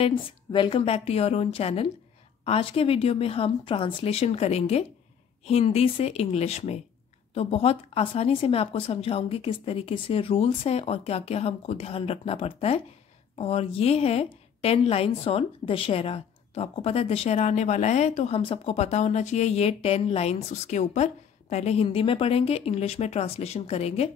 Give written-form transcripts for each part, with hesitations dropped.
Friends, welcome back to your own channel. आज के video में हम ट्रांसलेशन करेंगे हिंदी से इंग्लिश में। तो बहुत आसानी से मैं आपको समझाऊंगी किस तरीके से रूल्स हैं और क्या क्या हमको ध्यान रखना पड़ता है। और ये है 10 लाइन्स ऑन दशहरा। तो आपको पता है दशहरा आने वाला है, तो हम सबको पता होना चाहिए ये 10 लाइन्स उसके ऊपर। पहले हिंदी में पढ़ेंगे, इंग्लिश में ट्रांसलेशन करेंगे।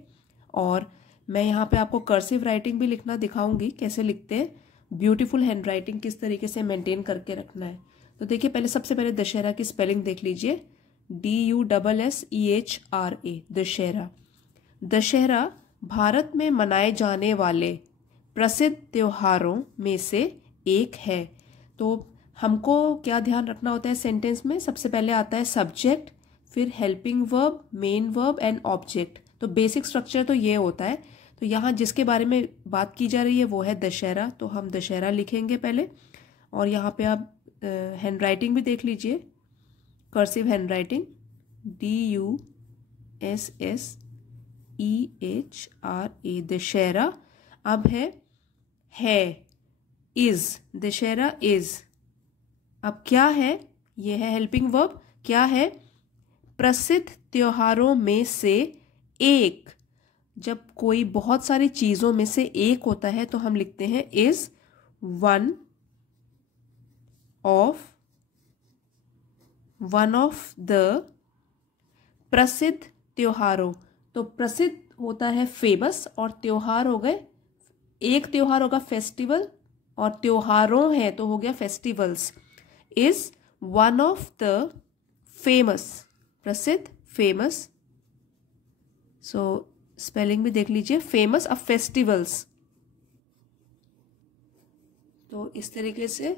और मैं यहाँ पे आपको कर्सिव राइटिंग भी लिखना दिखाऊंगी, कैसे लिखते हैं, ब्यूटीफुल हैंड राइटिंग किस तरीके से मेंटेन करके रखना है। तो देखिए, पहले सबसे पहले दशहरा की स्पेलिंग देख लीजिए, DUSSEHRA, दशहरा। दशहरा भारत में मनाए जाने वाले प्रसिद्ध त्योहारों में से एक है। तो हमको क्या ध्यान रखना होता है सेंटेंस में? सबसे पहले आता है सब्जेक्ट, फिर helping verb, main verb and object. तो बेसिक स्ट्रक्चर तो ये होता है। तो यहाँ जिसके बारे में बात की जा रही है वो है दशहरा, तो हम दशहरा लिखेंगे पहले। और यहाँ पे आप हैंड राइटिंग भी देख लीजिए, cursive hand writing, DUSSEHRA, Dussehra. अब है इज, दशहरा इज। अब क्या है? ये है हेल्पिंग वर्ब। क्या है? प्रसिद्ध त्योहारों में से एक। जब कोई बहुत सारी चीजों में से एक होता है तो हम लिखते हैं इज वन ऑफ द प्रसिद्ध त्योहारों। तो प्रसिद्ध होता है फेमस, और त्योहार हो गए, एक त्योहार होगा फेस्टिवल, और त्योहारों है तो हो गया festivals. Is one of the famous, प्रसिद्ध, फेमस। सो स्पेलिंग भी देख लीजिए, फेमस ऑफ फेस्टिवल्स। तो इस तरीके से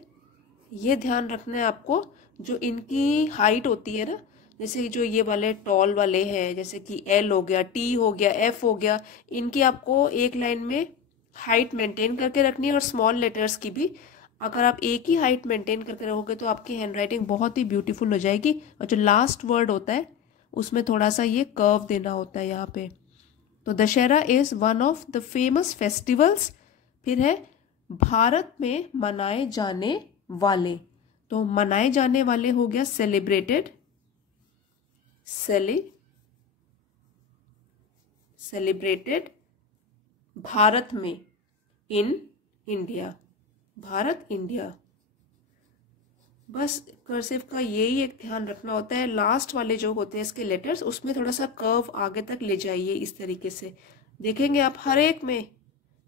ये ध्यान रखना है आपको। जो इनकी हाइट होती है ना, जैसे जो ये वाले टॉल वाले हैं, जैसे कि L हो गया, T हो गया, F हो गया, इनकी आपको एक लाइन में हाइट मेंटेन करके रखनी है। और स्मॉल लेटर्स की भी अगर आप एक ही हाइट मेंटेन करके रहोगे तो आपकी हैंड राइटिंग बहुत ही ब्यूटीफुल हो जाएगी। और जो लास्ट वर्ड होता है उसमें थोड़ा सा ये कर्व देना होता है यहाँ पे। तो Dussehra is one of the famous festivals. फिर है भारत में मनाए जाने वाले। तो मनाए जाने वाले हो गया सेलिब्रेटेड, सेलिब्रेटेड भारत में, इन इंडिया, भारत, इंडिया। बस कर्सिव का यही एक ध्यान रखना होता है, लास्ट वाले जो होते हैं इसके लेटर्स, उसमें थोड़ा सा कर्व आगे तक ले जाइए। इस तरीके से देखेंगे आप हर एक में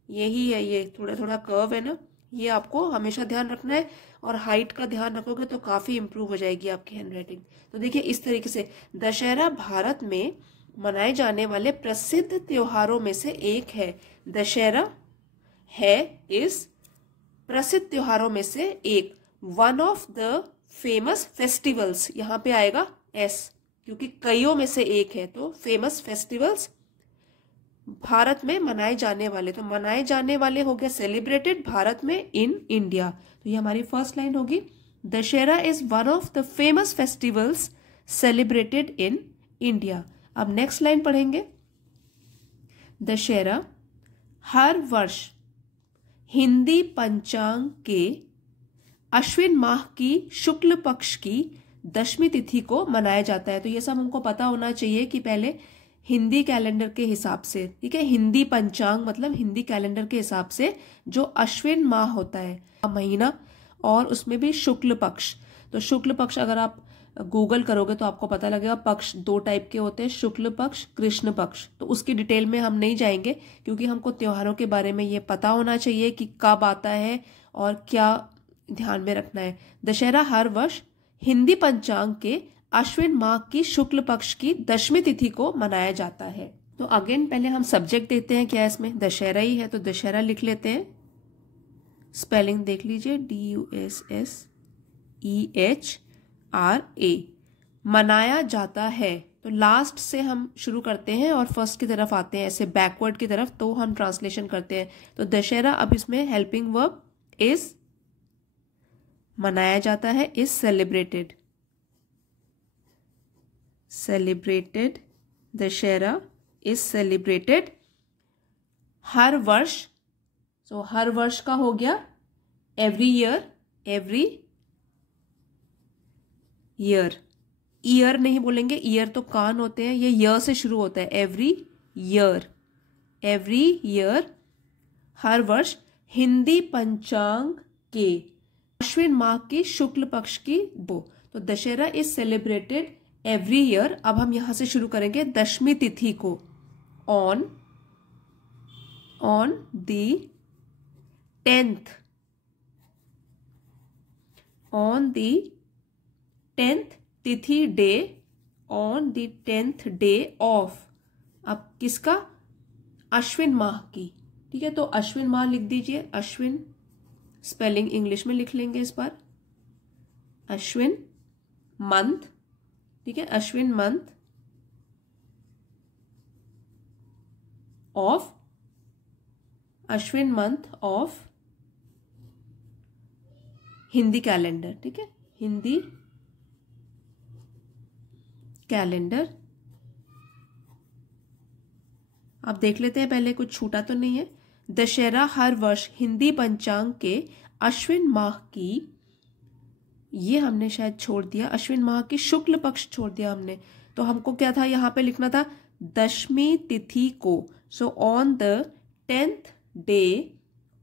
यही है, ये थोड़ा थोड़ा कर्व है ना, ये आपको हमेशा ध्यान रखना है। और हाइट का ध्यान रखोगे तो काफी इंप्रूव हो जाएगी आपकी हैंड राइटिंग। तो देखिए इस तरीके से दशहरा भारत में मनाए जाने वाले प्रसिद्ध त्योहारों में से एक है। दशहरा है इस प्रसिद्ध त्योहारों में से एक, one of the famous festivals, यहाँ पे आएगा एस क्योंकि कईयों में से एक है, तो फेमस फेस्टिवल्स भारत में मनाए जाने वाले। तो मनाए जाने वाले हो गया सेलिब्रेटेड भारत में, इन इंडिया। तो ये हमारी फर्स्ट लाइन होगी, Dussehra is one of the famous festivals celebrated in India. अब नेक्स्ट लाइन पढ़ेंगे, दशहरा हर वर्ष हिंदी पंचांग के अश्विन माह की शुक्ल पक्ष की दशमी तिथि को मनाया जाता है। तो ये सब हमको पता होना चाहिए कि पहले हिंदी कैलेंडर के हिसाब से, ठीक है, हिंदी पंचांग मतलब हिंदी कैलेंडर के हिसाब से जो अश्विन माह होता है महीना, और उसमें भी शुक्ल पक्ष। तो शुक्ल पक्ष अगर आप गूगल करोगे तो आपको पता लगेगा, पक्ष दो टाइप के होते हैं, शुक्ल पक्ष, कृष्ण पक्ष। तो उसकी डिटेल में हम नहीं जाएंगे क्योंकि हमको त्योहारों के बारे में ये पता होना चाहिए कि कब आता है और क्या ध्यान में रखना है। दशहरा हर वर्ष हिंदी पंचांग के अश्विन माह की शुक्ल पक्ष की दशमी तिथि को मनाया जाता है। तो अगेन पहले हम सब्जेक्ट देते हैं, क्या इसमें दशहरा ही है तो दशहरा लिख लेते हैं। स्पेलिंग देख लीजिए, DUSSEHRA, मनाया जाता है। तो लास्ट से हम शुरू करते हैं और फर्स्ट की तरफ आते हैं, ऐसे बैकवर्ड की तरफ, तो हम ट्रांसलेशन करते हैं। तो दशहरा, अब इसमें हेल्पिंग वर्ब इज, मनाया जाता है is celebrated, celebrated, Dussehra is celebrated हर वर्ष। सो हर वर्ष का हो गया every year, every year, year नहीं बोलेंगे, ईयर तो कान होते हैं, ये ईयर से शुरू होता है, एवरी ईयर, एवरी ईयर, हर वर्ष हिंदी पंचांग के अश्विन माह की शुक्ल पक्ष की तो Dussehra is celebrated every year. अब हम यहां से शुरू करेंगे दशमी तिथि को, on the 10th, on the 10th तिथि day, on the 10th day of, अब किसका, अश्विन माह की, ठीक है। तो अश्विन माह लिख दीजिए, अश्विन स्पेलिंग इंग्लिश में लिख लेंगे इस बार, अश्विन मंथ, ठीक है, Ashwin month of, Ashwin month of Hindi calendar, ठीक है, हिंदी कैलेंडर। आप देख लेते हैं पहले कुछ छूटा तो नहीं है। दशहरा हर वर्ष हिंदी पंचांग के अश्विन माह की, ये हमने शायद छोड़ दिया, अश्विन माह की शुक्ल पक्ष छोड़ दिया हमने, तो हमको क्या था यहां पे लिखना था दशमी तिथि को। So on the 10th day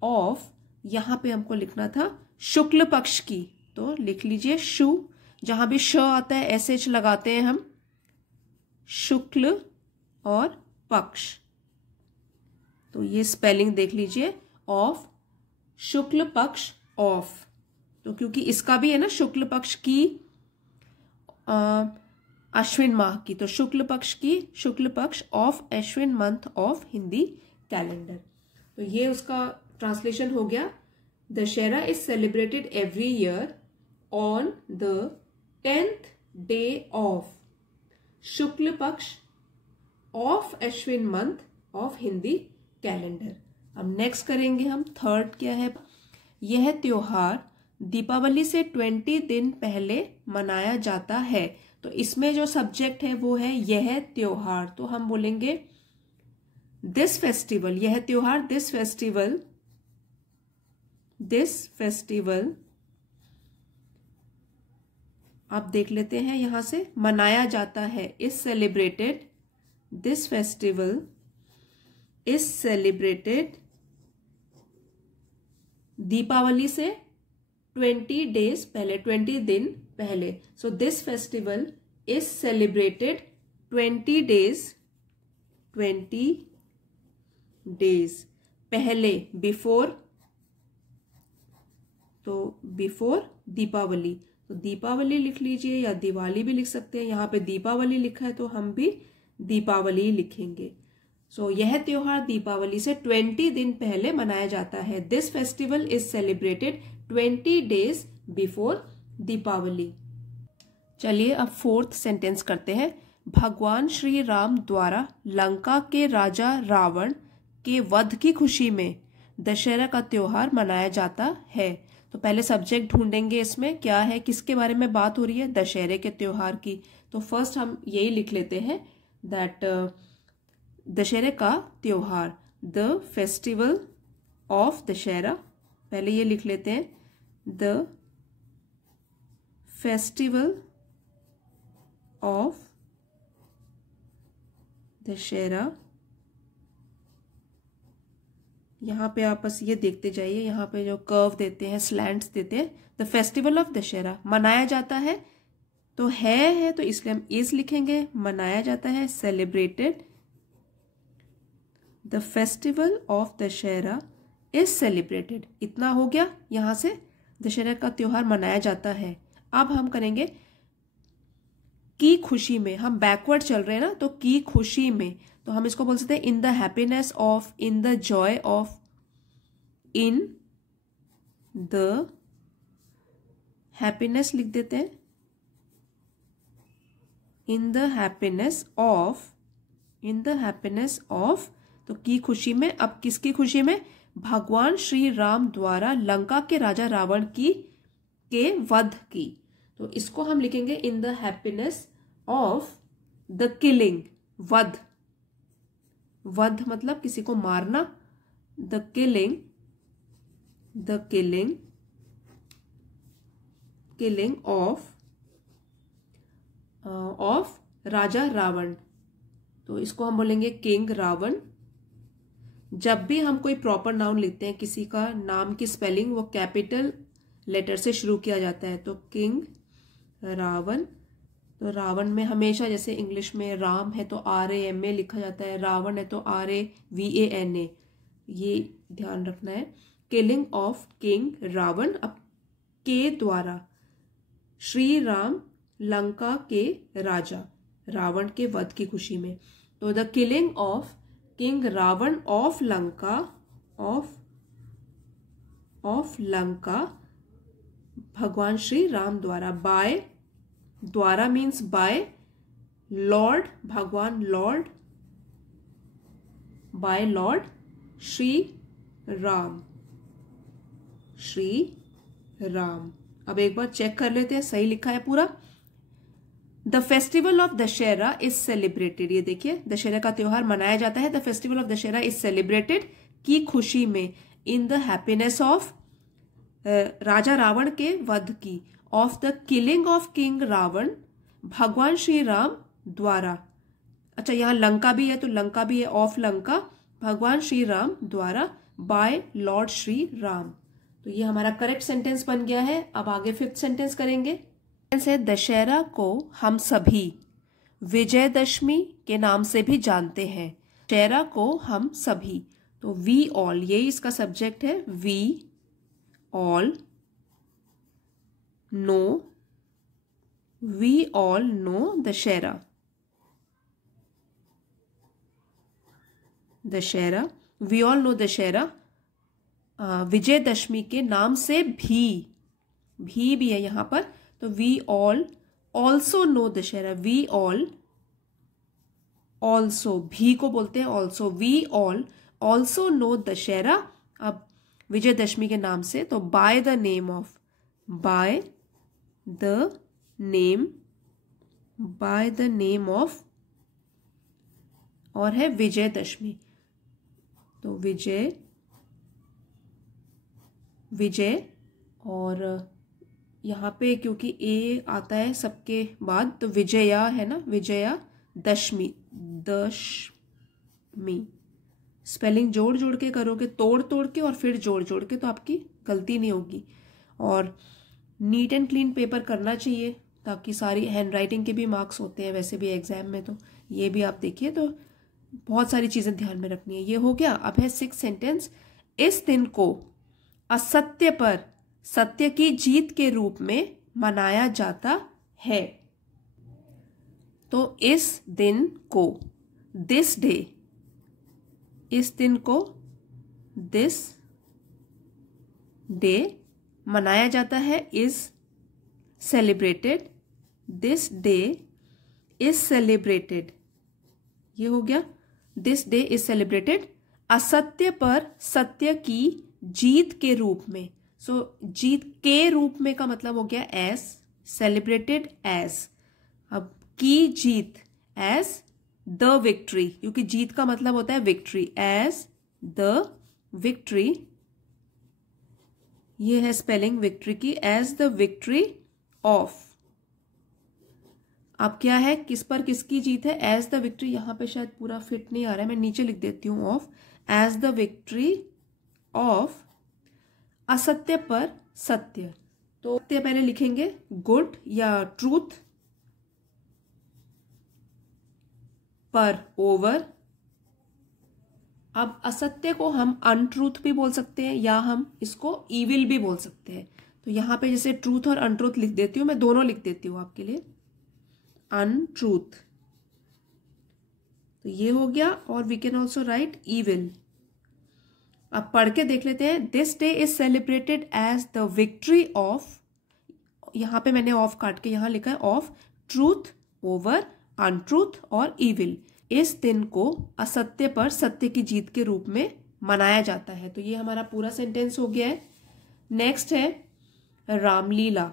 of, यहां पे हमको लिखना था शुक्ल पक्ष की, तो लिख लीजिए शु, जहां भी श आता है SH लगाते हैं हम, शुक्ल और पक्ष, तो ये स्पेलिंग देख लीजिए, ऑफ, शुक्ल पक्ष ऑफ, तो क्योंकि इसका भी है ना शुक्ल पक्ष की अश्विन माह की, तो शुक्ल पक्ष की, shukla paksha of Ashwin month of Hindi calendar. तो ये उसका ट्रांसलेशन हो गया। Dussehra is celebrated every year on the 10th day of shukla paksha of Ashwin month of Hindi calendar. अब नेक्स्ट करेंगे हम थर्ड, क्या है, यह त्योहार दीपावली से 20 दिन पहले मनाया जाता है। तो इसमें जो सब्जेक्ट है वो है यह त्योहार, तो हम बोलेंगे दिस फेस्टिवल, यह त्योहार, दिस फेस्टिवल, दिस फेस्टिवल, आप देख लेते हैं यहां से, मनाया जाता है, is celebrated, this festival is celebrated Deepawali से 20 डेज पहले, 20 दिन पहले। So this festival is celebrated 20 days, 20 days पहले, बिफोर, तो बिफोर दीपावली, तो दीपावली लिख लीजिए या दिवाली भी लिख सकते हैं, यहां पे दीपावली लिखा है तो हम भी दीपावली लिखेंगे। सो यह त्योहार दीपावली से 20 दिन पहले मनाया जाता है। This festival is celebrated 20 days before Deepawali. चलिए अब फोर्थ सेंटेंस करते हैं। भगवान श्री राम द्वारा लंका के राजा रावण के वध की खुशी में दशहरा का त्योहार मनाया जाता है। तो पहले सब्जेक्ट ढूंढेंगे, इसमें क्या है, किसके बारे में बात हो रही है, दशहरे के त्योहार की। तो फर्स्ट हम यही लिख लेते हैं दैट दशहरे का त्योहार, द फेस्टिवल ऑफ दशहरा, पहले ये लिख लेते हैं, द फेस्टिवल ऑफ दशहरा। यहाँ पे आप बस ये देखते जाइए, यहाँ पे जो कर्व देते हैं, स्लैंट्स देते हैं, द फेस्टिवल ऑफ दशहरा, मनाया जाता है, तो है तो इसलिए हम इज लिखेंगे, मनाया जाता है, celebrated, the festival of Dussehra is celebrated, इतना हो गया, यहां से दशहरा का त्योहार मनाया जाता है। अब हम करेंगे की खुशी में, हम बैकवर्ड चल रहे हैं ना, तो की खुशी में, तो हम इसको बोल सकते हैं इन the happiness of, in the Joy of, in the happiness लिख देते हैं, इन the happiness of, in the happiness of, तो की खुशी में। अब किसकी खुशी में, भगवान श्री राम द्वारा लंका के राजा रावण के वध की, तो इसको हम लिखेंगे इन the happiness of the killing, वध, वध मतलब किसी को मारना, द किलिंग किलिंग ऑफ राजा रावण। तो इसको हम बोलेंगे किंग रावण। जब भी हम कोई प्रॉपर नाउन लिखते हैं, किसी का नाम की स्पेलिंग वो कैपिटल लेटर से शुरू किया जाता है। तो किंग रावण, तो रावण में हमेशा जैसे इंग्लिश में राम है तो RAMA लिखा जाता है, रावण है तो RAVANA, ये ध्यान रखना है। किलिंग ऑफ किंग रावण, अब के द्वारा श्री राम लंका के राजा रावण के वध की खुशी में। तो the killing of king Ravana of Lanka, of Lanka भगवान श्री राम द्वारा। बाय, द्वारा मीन्स बाय, लॉर्ड भगवान lord, by lord Shri Ram, Shri Ram. अब एक बार चेक कर लेते हैं सही लिखा है पूरा। The festival of Dussehra is celebrated, ये देखिए दशहरा का त्योहार मनाया जाता है। The festival of Dussehra is celebrated, की खुशी में, इन द हैप्पीनेस ऑफ, राजा रावण के वध की, of the killing of king Ravana, भगवान श्री राम द्वारा। अच्छा यहाँ लंका भी है तो लंका भी है, ऑफ लंका भगवान श्री राम द्वारा, बाय लॉर्ड श्री राम। तो ये हमारा करेक्ट सेंटेंस बन गया है। अब आगे 5th सेंटेंस करेंगे। से दशहरा को हम सभी विजयदशमी के नाम से भी जानते हैं। दशहरा को हम सभी, तो वी ऑल, ये इसका सब्जेक्ट है। We all know, we all know Dussehra, Dussehra, we all know Dussehra, Vijayadashami के नाम से भी है यहाँ पर। तो we all also know Dussehra, we all also, भी को बोलते हैं also, we all also know Dussehra, अब विजयदशमी के नाम से। तो by the name of, by the name, by the name of, और है विजयदशमी, तो विजय, विजय, और यहाँ पे क्योंकि ए आता है सबके बाद तो विजया है ना, विजया दशमी, दशमी। स्पेलिंग जोड़ जोड़ के करोगे, तोड़ तोड़ के और फिर जोड़ जोड़ के, तो आपकी गलती नहीं होगी। और नीट एंड क्लीन पेपर करना चाहिए ताकि सारी हैंड राइटिंग के भी मार्क्स होते हैं वैसे भी एग्जाम में, तो ये भी आप देखिए। तो बहुत सारी चीजें ध्यान में रखनी है। ये हो गया। अब है 6th सेंटेंस। इस दिन को असत्य पर सत्य की जीत के रूप में मनाया जाता है। तो इस दिन को, दिस डे, इस दिन को, दिस डे मनाया जाता है, is celebrated, this day is celebrated, ये हो गया। दिस डे इज सेलिब्रेटेड असत्य पर सत्य की जीत के रूप में। सो जीत के रूप में का मतलब हो गया एज, सेलिब्रेटेड एज। अब की जीत, एज द विक्ट्री, क्योंकि जीत का मतलब होता है विक्ट्री, एज द विक्ट्री, ये है स्पेलिंग विक्ट्री की, एज द विक्ट्री ऑफ। अब क्या है, किस पर किसकी जीत है, एज द विक्ट्री, यहां पे शायद पूरा फिट नहीं आ रहा है, मैं नीचे लिख देती हूं of, as the victory of असत्य पर सत्य। तो सत्य पहले लिखेंगे गुड या ट्रूथ, पर ओवर। अब असत्य को हम अनट्रूथ भी बोल सकते हैं या हम इसको ईविल भी बोल सकते हैं। तो यहां पे जैसे ट्रूथ और अनट्रूथ लिख देती हूं, मैं दोनों लिख देती हूं आपके लिए, अनट्रूथ, तो ये हो गया। और we can also write evil. अब पढ़ के देख लेते हैं। This day is celebrated as the victory of, यहां पे मैंने ऑफ काट के यहां लिखा है ऑफ ट्रूथ ओवर अनट्रूथ और ईविल। इस दिन को असत्य पर सत्य की जीत के रूप में मनाया जाता है। तो ये हमारा पूरा सेंटेंस हो गया है। नेक्स्ट है रामलीला,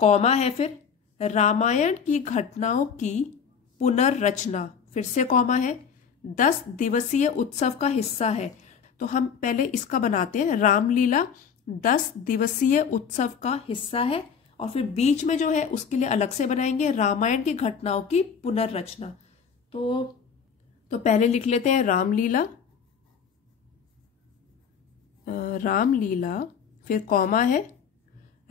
कॉमा है, फिर रामायण की घटनाओं की पुनर्रचना, फिर से कॉमा है, 10 दिवसीय उत्सव का हिस्सा है। तो हम पहले इसका बनाते हैं, रामलीला 10 दिवसीय उत्सव का हिस्सा है। और फिर बीच में जो है उसके लिए अलग से बनाएंगे रामायण की घटनाओं की पुनर्रचना। तो पहले लिख लेते हैं रामलीला, रामलीला, फिर कॉमा है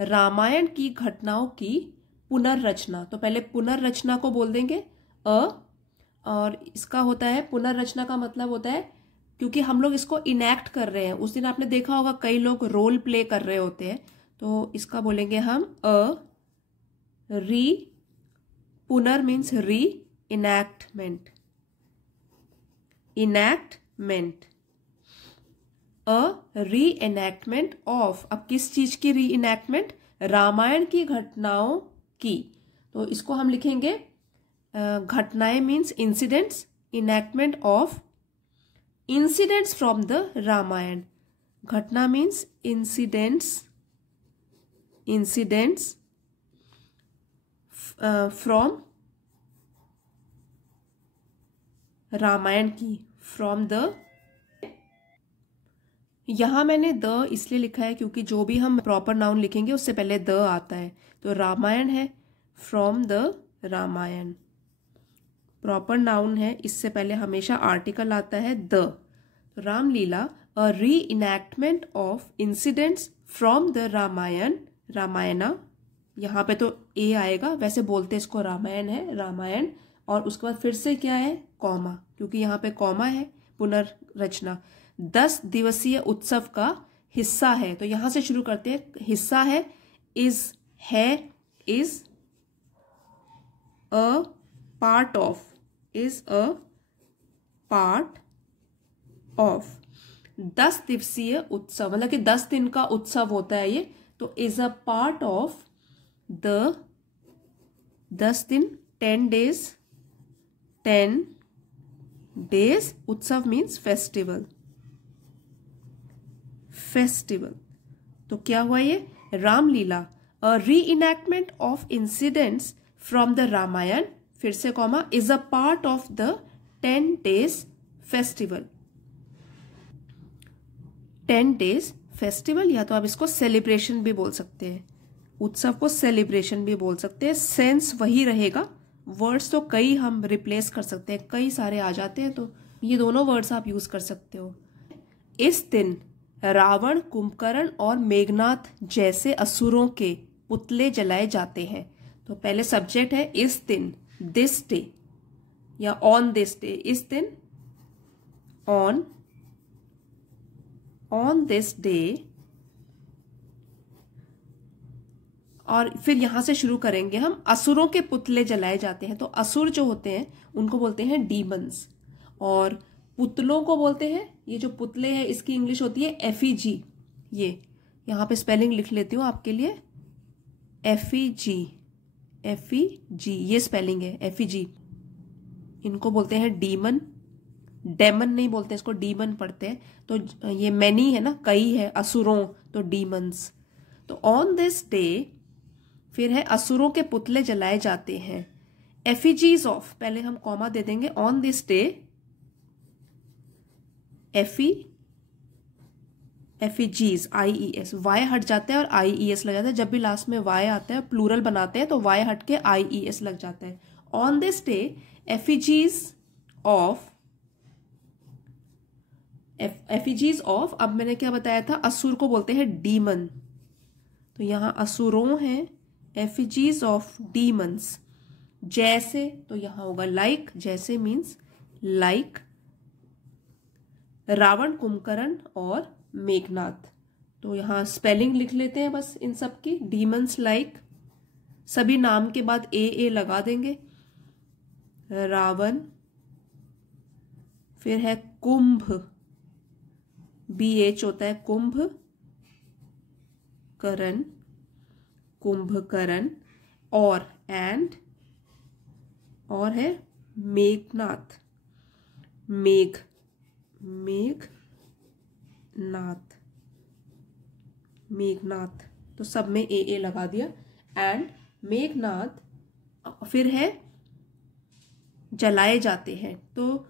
रामायण की घटनाओं की पुनर्रचना। तो पहले पुनर्रचना को बोल देंगे और इसका होता है पुनर्रचना का मतलब होता है क्योंकि हम लोग इसको इनैक्ट कर रहे हैं। उस दिन आपने देखा होगा कई लोग रोल प्ले कर रहे होते हैं, तो इसका बोलेंगे हम पुनर मीन्स री इनैक्टमेंट, इनैक्टमेंट, री एनैक्टमेंट ऑफ। अब किस चीज की री इनैक्टमेंट? रामायण की घटनाओं की। तो इसको हम लिखेंगे घटनाएं means incidents, enactment of incidents from the Ramayana. घटना means incidents, incidents from Ramayana की, फ्रॉम द। यहां मैंने द इसलिए लिखा है क्योंकि जो भी हम प्रॉपर नाउन लिखेंगे उससे पहले द आता है। तो रामायण है, from the Ramayana. Proper noun है, इससे पहले हमेशा आर्टिकल आता है द। तो Ramlila a reenactment of incidents from the Ramayana, Ramayana. यहाँ पे तो ए आएगा, वैसे बोलते इसको रामायण है, रामायण। और उसके बाद फिर से क्या है? कॉमा, क्योंकि यहाँ पे कॉमा है, पुनर्रचना। 10 दिवसीय उत्सव का हिस्सा है। तो यहां से शुरू करते हैं। हिस्सा है, इज है, is a part of, is a part of 10 दिवसीय उत्सव, मतलब कि 10 दिन का उत्सव होता है ये। तो is a part of the 10 दिन, 10 डेज, 10 डेज। उत्सव मीन्स फेस्टिवल, फेस्टिवल। तो क्या हुआ ये? Ramlila a reenactment of incidents from the Ramayana, फिर से comma, is a part of the 10 days festival. 10 days festival, या तो आप इसको सेलिब्रेशन भी बोल सकते हैं, उत्सव को सेलिब्रेशन भी बोल सकते हैं। सेंस वही रहेगा, वर्ड्स तो कई हम रिप्लेस कर सकते हैं, कई सारे आ जाते हैं, तो ये दोनों वर्ड्स आप यूज कर सकते हो। इस दिन रावण, कुंभकर्ण और मेघनाथ जैसे असुरों के पुतले जलाए जाते हैं। तो पहले सब्जेक्ट है इस दिन, दिस डे, या ऑन दिस डे, इस दिन, ऑन दिस डे। और फिर यहां से शुरू करेंगे हम, असुरों के पुतले जलाए जाते हैं। तो असुर जो होते हैं उनको बोलते हैं डीमंस, और पुतलों को बोलते हैं, ये जो पुतले हैं इसकी इंग्लिश होती है एफिजी। ये यहां पे स्पेलिंग लिख लेती हूं आपके लिए, एफिजी, एफिजी ये स्पेलिंग है, एफिजी। इनको बोलते हैं डीमन, डेमन नहीं बोलते, इसको डीमन पढ़ते हैं। तो ये मैनी है ना, कई है, असुरों, तो डीमंस। तो ऑन दिस डे, फिर है असुरों के पुतले जलाए जाते हैं। एफिजीज ऑफ, पहले हम कॉमा दे देंगे, on this day, effigies, IES, Y हट जाता है और IES लग जाता है। जब भी लास्ट में वाई आता है, प्लूरल बनाते हैं तो वाई हट के IES लग जाता है। On this day effigies of, effigies of, अब मैंने क्या बताया था, असुर को बोलते हैं डीमन। तो यहां असुरों हैं, एफिजीज ऑफ डीमंस। जैसे, तो यहां होगा लाइक, जैसे मीन्स लाइक रावण, कुंभकर्ण और मेघनाथ। तो यहां स्पेलिंग लिख लेते हैं बस इन सब की, डीमंस लाइक, सभी नाम के बाद ए लगा देंगे, रावण, फिर है कुंभ, BH होता है कुंभ, करण, कुंभकर्ण, और एंड, और है मेघनाथ, मेघ, मेघनाथ, मेघनाथ। तो सब में ए लगा दिया, एंड मेघनाथ। फिर है जलाए जाते हैं। तो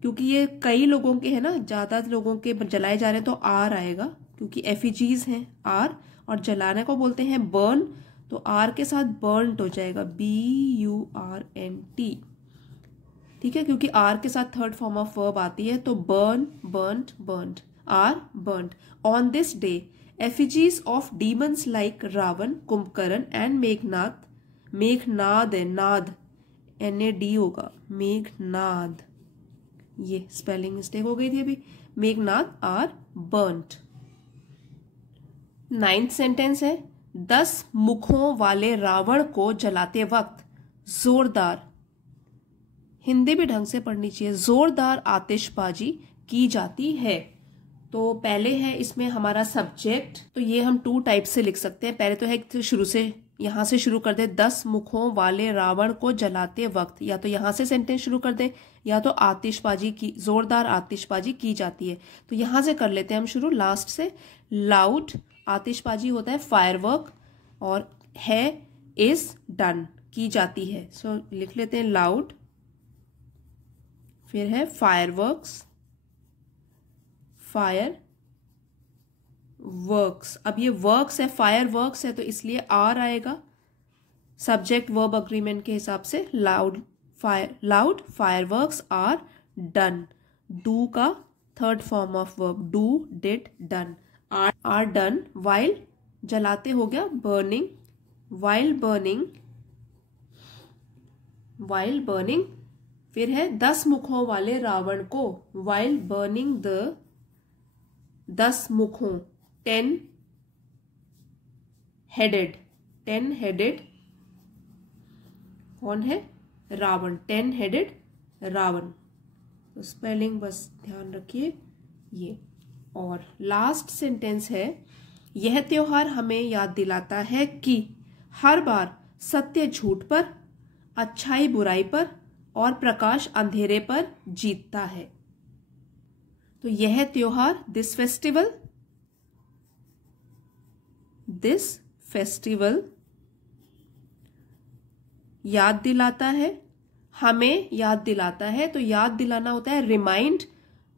क्योंकि ये कई लोगों के है ना, ज्यादा लोगों के जलाए जा रहे हैं तो आर आएगा, क्योंकि एफिजीज हैं आर, और जलाने को बोलते हैं बर्न, तो आर के साथ बर्नट हो जाएगा, BURNT। ठीक है, क्योंकि आर के साथ थर्ड फॉर्म ऑफ वर्ब आती है, तो burn, burnt, burnt, are burnt. On this day effigies of demons like Ravana, Kumbhakarna and Meghnad, Meghnad है, नाद NAD होगा, मेघनाद, ये स्पेलिंग मिस्टेक हो गई थी अभी, Meghnad are burnt. 9th sentence है, 10 मुखों वाले रावण को जलाते वक्त जोरदार, हिंदी भी ढंग से पढ़नी चाहिए, जोरदार आतिशबाजी की जाती है। तो पहले है इसमें हमारा सब्जेक्ट, तो ये हम 2 टाइप से लिख सकते हैं। पहले तो है शुरू से, यहां से शुरू कर दे, 10 मुखों वाले रावण को जलाते वक्त, या तो यहां से सेंटेंस शुरू कर दे, या तो आतिशबाजी की, जोरदार आतिशबाजी की जाती है। तो यहां से कर लेते हैं हम शुरू, लास्ट से। लाउड, आतिशबाजी होता है फायरवर्क, और है इज डन, की जाती है। सो लिख लेते हैं लाउड, फिर है फायरवर्क्स, फायर वर्क्स। अब ये वर्क्स है, फायर वर्क्स है, तो इसलिए आर आएगा सब्जेक्ट वर्ब अग्रीमेंट के हिसाब से। Loud fire works are done, do का third form of verb, do, did, done, are done while, जलाते हो गया burning, while burning, while burning. फिर है 10 मुखों वाले रावण को, वाइल बर्निंग द 10 मुखों, 10 हेडेड, 10 हेडेड कौन है, रावण, 10 हेडेड रावण। तो स्पेलिंग बस ध्यान रखिए ये। और लास्ट सेंटेंस है, यह त्योहार हमें याद दिलाता है कि हर बार सत्य झूठ पर, अच्छाई बुराई पर और प्रकाश अंधेरे पर जीतता है। तो यह त्योहार, दिस फेस्टिवल याद दिलाता है, हमें याद दिलाता है। तो याद दिलाना होता है रिमाइंड,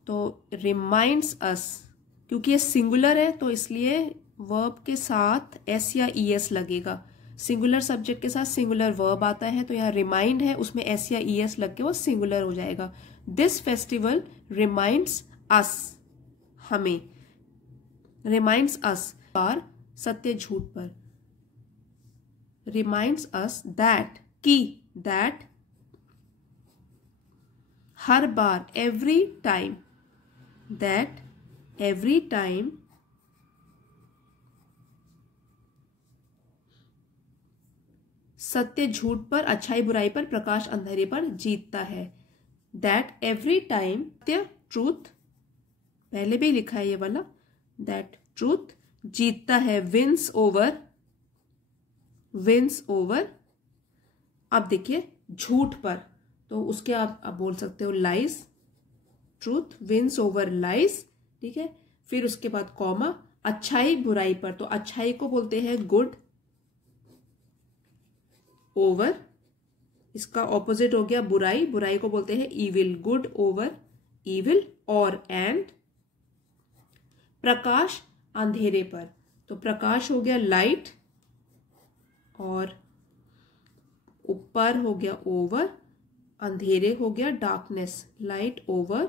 तो रिमाइंड्स अस, क्योंकि ये सिंगुलर है तो इसलिए वर्ब के साथ एस या ES लगेगा। सिंगुलर सब्जेक्ट के साथ सिंगुलर वर्ब आता है, तो यहाँ रिमाइंड है, उसमें एस या ES लग के वो सिंगुलर हो जाएगा। दिस फेस्टिवल रिमाइंड्स अस, हमें, रिमाइंड्स अस, बार सत्य झूठ पर, रिमाइंड्स अस दैट, की, that, her bar, every time, that every time सत्य झूठ पर, अच्छाई बुराई पर, प्रकाश अंधेरे पर जीतता है। दैट एवरी टाइम, सत्य, ट्रूथ, पहले भी लिखा है ये वाला, दैट ट्रूथ जीतता है, विंस ओवर, विंस ओवर। अब देखिए झूठ पर, तो उसके आप बोल सकते हो lies, truth wins over lies, ठीक है। फिर उसके बाद कॉमा, अच्छाई बुराई पर, तो अच्छाई को बोलते हैं गुड, ओवर, इसका ऑपोजिट हो गया बुराई, बुराई को बोलते हैं इविल, गुड ओवर इविल, और एंड प्रकाश अंधेरे पर, तो प्रकाश हो गया लाइट, और ऊपर हो गया ओवर, अंधेरे हो गया डार्कनेस, लाइट ओवर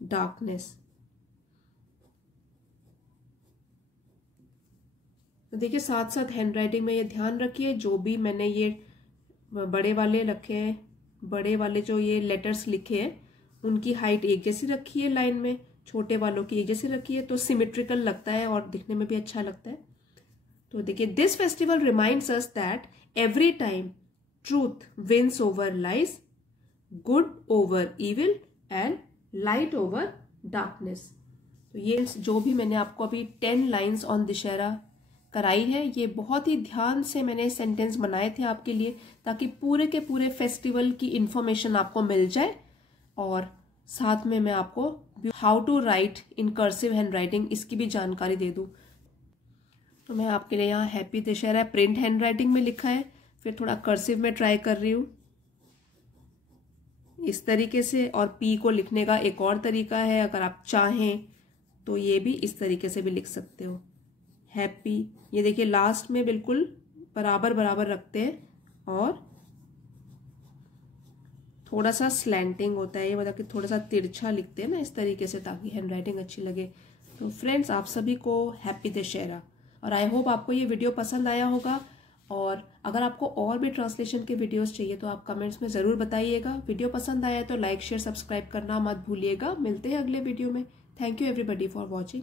डार्कनेस। तो देखिए साथ साथ हैंडराइटिंग में ये ध्यान रखिए, जो भी मैंने ये बड़े वाले रखे हैं, बड़े वाले जो ये लेटर्स लिखे हैं उनकी हाइट एक जैसी रखी है लाइन में, छोटे वालों की एक जैसी रखी है, तो सिमेट्रिकल लगता है और दिखने में भी अच्छा लगता है। तो देखिए, this festival reminds us that every time truth wins over lies, good over evil and light over darkness. तो ये जो भी मैंने आपको अभी 10 लाइन्स ऑन दशहरा कराई है, ये बहुत ही ध्यान से मैंने सेंटेंस बनाए थे आपके लिए, ताकि पूरे के पूरे फेस्टिवल की इंफॉर्मेशन आपको मिल जाए, और साथ में मैं आपको how to write in cursive handwriting इसकी भी जानकारी दे दूं। तो मैं आपके लिए यहाँ happy Dussehra print hand writing में लिखा है, फिर थोड़ा कर्सिव में ट्राई कर रही हूँ इस तरीके से। और पी को लिखने का एक और तरीका है, अगर आप चाहें तो ये भी इस तरीके से भी लिख सकते हो, हैप्पी। ये देखिए लास्ट में बिल्कुल बराबर बराबर रखते हैं और थोड़ा सा स्लैंटिंग होता है, ये मतलब कि थोड़ा सा तिरछा लिखते हैं ना इस तरीके से, ताकि हैंडराइटिंग अच्छी लगे। तो फ्रेंड्स, आप सभी को हैप्पी दशहरा, और आई होप आपको ये वीडियो पसंद आया होगा। और अगर आपको और भी ट्रांसलेशन के वीडियोस चाहिए तो आप कमेंट्स में ज़रूर बताइएगा। वीडियो पसंद आया तो लाइक शेयर सब्सक्राइब करना मत भूलिएगा। मिलते हैं अगले वीडियो में। Thank you everybody for watching.